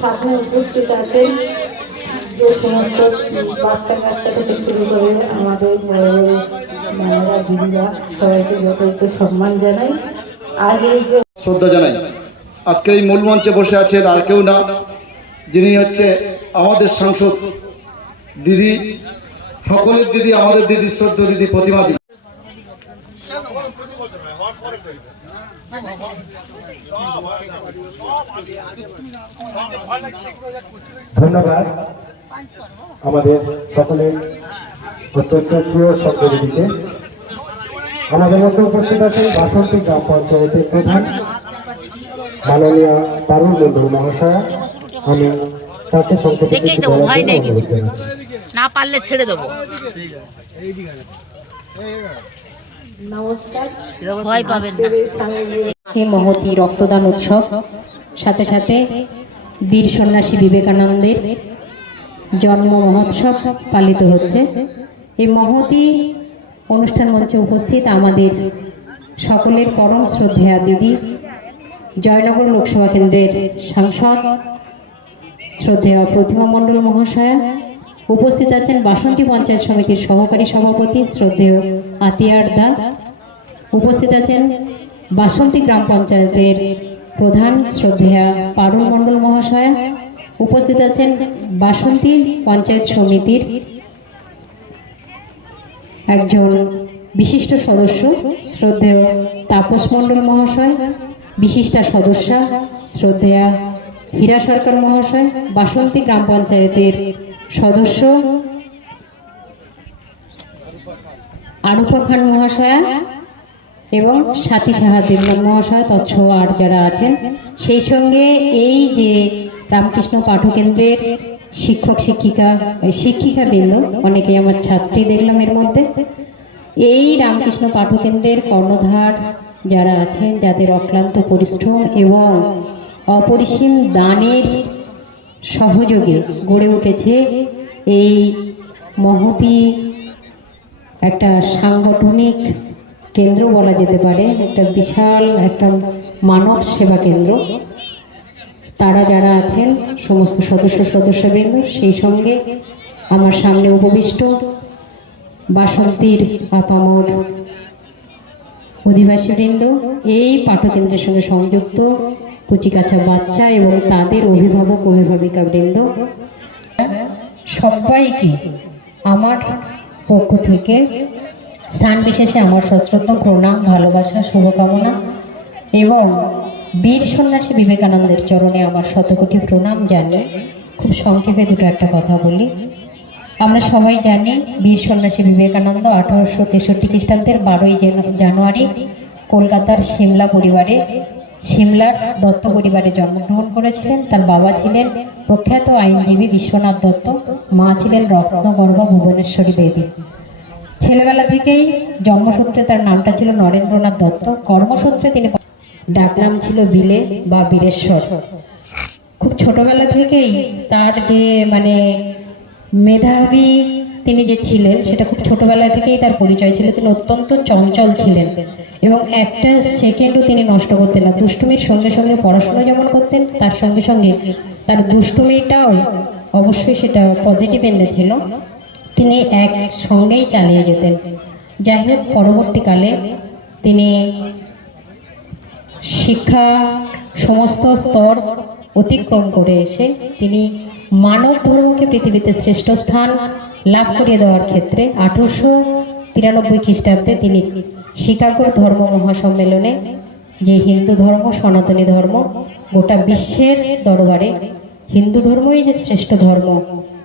সাথে উপস্থিত আছেন যে সমস্ত বাচ্চা কাচ্চা থেকে শুরু করে আমাদের মায়েরা, দিদিরা, সবাইকে যথেষ্ট সম্মান জানাই। যে শ্রদ্ধা জানাই। আজকের এই মূল মঞ্চে বসে আছেন আর কেউ না, যিনি হচ্ছে আমাদের সাংসদ দিদি, সকলের দিদি, আমাদের দিদি, শ্রদ্ধ দিদি, প্রতিমা দিদি। ধন্যবাদ। আমাদের সকলের অত্যন্ত প্রিয় সভ্যদিকে আমাদের মধ্যে উপস্থিত আছেন বাসন্তী গ্রাম পঞ্চায়েতের প্রধান মাননীয় পারুল মন্ডল মহাশয়া। আমি তাকে সংক্ষেপে কিছু দেবো, বলার জন্য নেই অনুরোধ না পারলে ছেড়ে দেবো। ভয় পাবেন মহতি রক্তদান উৎসব। সাথে সাথে বীর সন্ন্যাসী বিবেকানন্দের জন্ম মহোৎসব পালিত হচ্ছে। এই মহতি অনুষ্ঠান মঞ্চে উপস্থিত আমাদের সকলের পরম শ্রদ্ধেয়া দিদি জয়নগর লোকসভা কেন্দ্রের সাংসদ শ্রদ্ধেয় প্রতিমা মণ্ডল মহাশয়া উপস্থিত আছেন বাসন্তী পঞ্চায়েত সমিতির সহকারী সভাপতি শ্রদ্ধেয় আতিয়ার দা। উপস্থিত আছেন বাসন্তী গ্রাম পঞ্চায়েতের প্রধান শ্রদ্ধেয়া পারুল মণ্ডল মহাশয়া। উপস্থিত আছেন বাসন্তী পঞ্চায়েত সমিতির একজন বিশিষ্ট সদস্য শ্রদ্ধেয় তাপস মণ্ডল মহাশয়, বিশিষ্টা সদস্যা শ্রদ্ধেয়া হীরা সরকার মহাশয়, বাসন্তী গ্রাম পঞ্চায়েতের সদস্য আরুপা খান মহাশয়া এবং সাথী সাহা দেবনাথ মহাশয়, তৎসহ আর যারা আছেন, সেই সঙ্গে এই যে রামকৃষ্ণ পাঠকেন্দ্রের শিক্ষক শিক্ষিকা শিক্ষিকা বৃন্দ অনেকেই আমার ছাত্রী দেখলাম এর মধ্যে, এই রামকৃষ্ণ পাঠকেন্দ্রের কর্ণধার যারা আছেন, যাদের অক্লান্ত পরিশ্রম এবং অপরিসীম দানের সহযোগে গড়ে উঠেছে এই মহতি একটা সাংগঠনিক কেন্দ্র বলা যেতে পারে, একটা বিশাল একটা মানব সেবা কেন্দ্র। তারা যারা আছেন, সমস্ত সদস্য সদস্যবৃন্দ, সেই সঙ্গে আমার সামনে উপবিষ্ট বাসন্তীর আপামর অধিবাসীবৃন্দ, এই পাঠকেন্দ্রের সঙ্গে সংযুক্ত কুচিকাছা বাচ্চা এবং তাদের অভিভাবক, অভিভাবিকা বৃন্দ। সবাইকে আমার পক্ষ থেকে স্থান বিশেষে আমার সশ্রত প্রণাম, ভালোবাসা, শুভকামনা এবং বীর সন্ন্যাসী বিবেকানন্দের চরণে আমার শতকোটি প্রণাম জানিয়ে খুব সংক্ষেপে দুটো একটা কথা বলি। আমরা সবাই জানি বীর সন্ন্যাসী বিবেকানন্দ আঠারোশো তেষট্টি খ্রিস্টাব্দের বারোই জানুয়ারি কলকাতার সিমলা পরিবারে সিমলার দত্ত পরিবারে জন্মগ্রহণ করেছিলেন। তার বাবা ছিলেন প্রখ্যাত আইনজীবী বিশ্বনাথ দত্ত। মা ছিলেন রত্নগর্ভা ভুবনেশ্বরী দেবী। ছেলেবেলা থেকেই জন্মসূত্রে তার নামটা ছিল নরেন্দ্রনাথ দত্ত। কর্মসূত্রে তিনি ডাকনাম ছিল বিলে বা বীরেশ্বর। খুব ছোটবেলা থেকেই তার যে মানে মেধাবী তিনি যে ছিলেন, সেটা খুব ছোটবেলা থেকেই তার পরিচয় ছিল। তিনি অত্যন্ত চঞ্চল ছিলেন এবং একটা সেকেন্ডও তিনি নষ্ট করতেন না। দুষ্টুমির সঙ্গে সঙ্গে পড়াশোনা যেমন করতেন, তার সঙ্গে সঙ্গে তার দুষ্টুমিটাও অবশ্যই সেটা পজিটিভ এন্ডে ছিল। তিনি এক সঙ্গেই চালিয়ে যেতেন। যাই হোক, পরবর্তীকালে তিনি শিক্ষা সমস্ত স্তর অতিক্রম করে এসে তিনি মানব ধর্মকে পৃথিবীতে শ্রেষ্ঠ স্থান লাভ করিয়ে দেওয়ার ক্ষেত্রে আঠারোশো তিরানব্বই খ্রিস্টাব্দে তিনি শিকাগো ধর্ম মহাসম্মেলনে যে হিন্দু ধর্ম, সনাতনী ধর্ম, গোটা বিশ্বের দরবারে হিন্দু ধর্মই যে শ্রেষ্ঠ ধর্ম,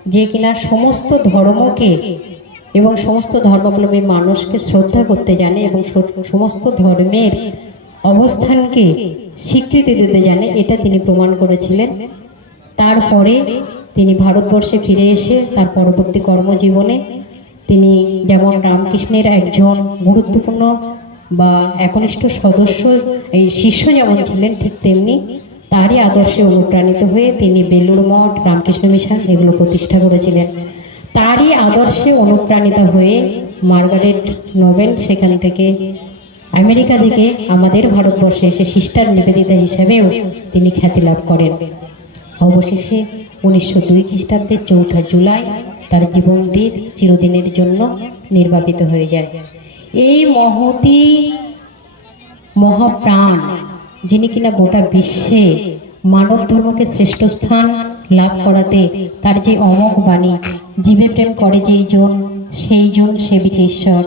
যে কিনা সমস্ত ধর্মকে এবং সমস্ত ধর্মাবলম্বী মানুষকে শ্রদ্ধা করতে জানে এবং সমস্ত ধর্মের অবস্থানকে স্বীকৃতি দিতে জানে, এটা তিনি প্রমাণ করেছিলেন। তারপরে তিনি ভারতবর্ষে ফিরে এসে তার পরবর্তী কর্মজীবনে তিনি যেমন রামকৃষ্ণের একজন গুরুত্বপূর্ণ বা একনিষ্ঠ সদস্য, এই শিষ্য যেমন ছিলেন ঠিক তেমনি তারই আদর্শে অনুপ্রাণিত হয়ে তিনি বেলুড় মঠ, রামকৃষ্ণ মিশন এগুলো প্রতিষ্ঠা করেছিলেন। তারই আদর্শে অনুপ্রাণিত হয়ে মার্গারেট নোবেল সেখান থেকে আমেরিকা থেকে আমাদের ভারতবর্ষে এসে সিস্টার নিবেদিতা হিসেবেও তিনি খ্যাতি লাভ করেন। অবশেষে উনিশশো দুই খ্রিস্টাব্দের চৌঠা জুলাই তার জীবন দিয়ে চিরদিনের জন্য নির্বাপিত হয়ে যায়। এই মহতি মহাপ্রাণ, যিনি কিনা গোটা বিশ্বে মানব ধর্মকে শ্রেষ্ঠ স্থান লাভ করাতে তার যে অমোঘ বাণী, জীবে প্রেম করে যেই জন, সেই জন সেবিছে ঈশ্বর।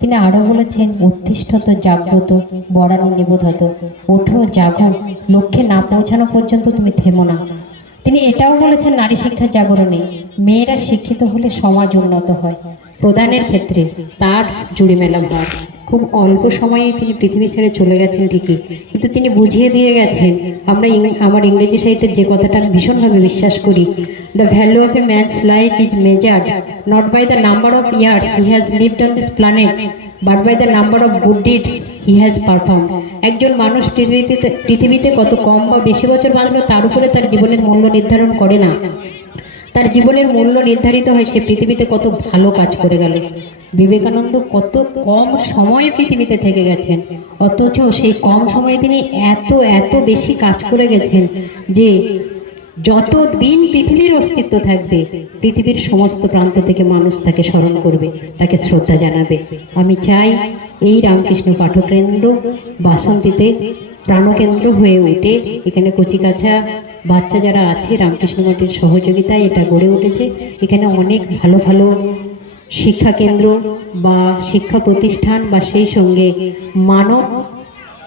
তিনি আরও বলেছেন, উত্তিষ্ঠত, জাগ্রত বড়ানো নিবোধত। ওঠো জাগো লক্ষ্যে না পৌঁছানো পর্যন্ত তুমি থেমো না। তিনি এটাও বলেছেন, নারী শিক্ষার জাগরণে মেয়েরা শিক্ষিত হলে সমাজ উন্নত হয়। প্রদানের ক্ষেত্রে তার জুড়ি মেলা ভার। খুব অল্প সময়ে তিনি পৃথিবী ছেড়ে চলে গেছেন ঠিকই, কিন্তু তিনি বুঝিয়ে দিয়ে গেছেন, আমরা আমার ইংরেজি সাহিত্যের যে কথাটা আমি ভীষণভাবে বিশ্বাস করি the value of a man's life is measured not by the number of years he has lived on this planet but by the number of good deeds he has perform একজন মানুষ পৃথিবীতে পৃথিবীতে কত কম বা বেশি বছর বাঁচলো তার উপরে তার জীবনের মূল্য নির্ধারণ করে না। তার জীবনের মূল্য নির্ধারিত হয় সে পৃথিবীতে কত ভালো কাজ করে গেল। বিবেকানন্দ কত কম সময়ে পৃথিবীতে থেকে গেছেন। অথচ সেই কম সময়ে তিনি এত এত বেশি কাজ করে গেছেন যে যত দিন পৃথিবীর অস্তিত্ব থাকবে, পৃথিবীর সমস্ত প্রান্ত থেকে মানুষ তাকে স্মরণ করবে, তাকে শ্রদ্ধা জানাবে। আমি চাই এই রামকৃষ্ণ পাঠকেন্দ্র বাসন্তীতে প্রাণকেন্দ্র হয়ে উঠে, এখানে কচিকাছা বাচ্চা যারা আছে, রামকৃষ্ণ মঠের সহযোগিতায় এটা গড়ে উঠেছে। এখানে অনেক ভালো ভালো শিক্ষা কেন্দ্র বা শিক্ষা প্রতিষ্ঠান বা সেই সঙ্গে মানব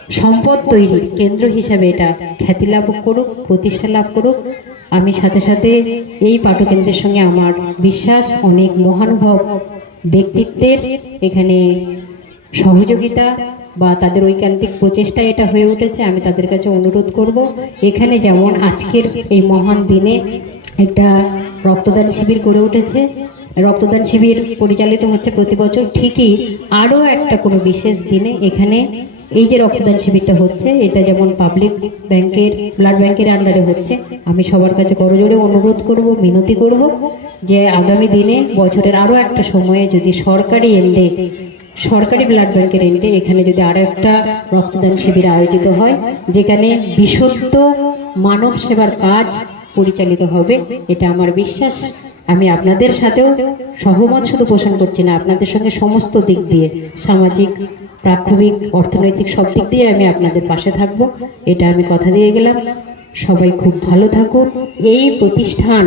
সম্পদ তৈরির কেন্দ্র হিসাবে এটা খ্যাতি লাভ করুক, প্রতিষ্ঠা লাভ করুক। আমি সাথে সাথে এই পাঠকেন্দ্রের সঙ্গে আমার বিশ্বাস, অনেক মহানুভব ব্যক্তিত্বের এখানে সহযোগিতা বা তাদের ঐকান্তিক প্রচেষ্টা এটা হয়ে উঠেছে। আমি তাদের কাছে অনুরোধ করব, এখানে যেমন আজকের এই মহান দিনে একটা রক্তদান শিবির গড়ে উঠেছে। রক্তদান শিবির পরিচালিত হচ্ছে প্রতি বছর। ঠিকই আরও একটা কোনো বিশেষ দিনে এখানে এই যে রক্তদান শিবিরটা হচ্ছে, এটা যেমন পাবলিক ব্যাংকের ব্লাড ব্যাংকের আন্ডারে হচ্ছে, আমি সবার কাছে করজোড়ে অনুরোধ করব, মিনতি করব যে আগামী দিনে বছরের আরও একটা সময়ে যদি সরকারি এন্ডে সরকারি ব্লাড ব্যাংকের এন্ডে এখানে যদি আরও একটা রক্তদান শিবির আয়োজিত হয়, যেখানে বিশুদ্ধ মানব সেবার কাজ পরিচালিত হবে, এটা আমার বিশ্বাস। আমি আপনাদের সাথেও সহমত, শুধু পোষণ করছি না, আপনাদের সঙ্গে সমস্ত দিক দিয়ে, সামাজিক প্রাক্ষবিক অর্থনৈতিক সব দিক দিয়ে আমি আপনাদের পাশে থাকব। এটা আমি কথা দিয়ে গেলাম। সবাই খুব ভালো থাকুক এই প্রতিষ্ঠান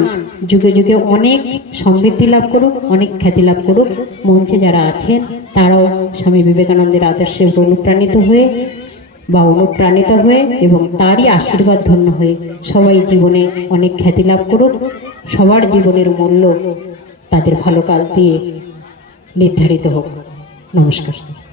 যুগে যুগে অনেক সমৃদ্ধি লাভ করুক, অনেক খ্যাতি লাভ করুক। মঞ্চে যারা আছেন, তারাও স্বামী বিবেকানন্দের আদর্শে অনুপ্রাণিত হয়ে বা অনুপ্রাণিত হয়ে এবং তারই আশীর্বাদ ধন্য হয়ে সবাই জীবনে অনেক খ্যাতি লাভ করুক, সবার জীবনের মূল্য তাদের ভালো কাজ দিয়ে নির্ধারিত হোক। নমস্কার।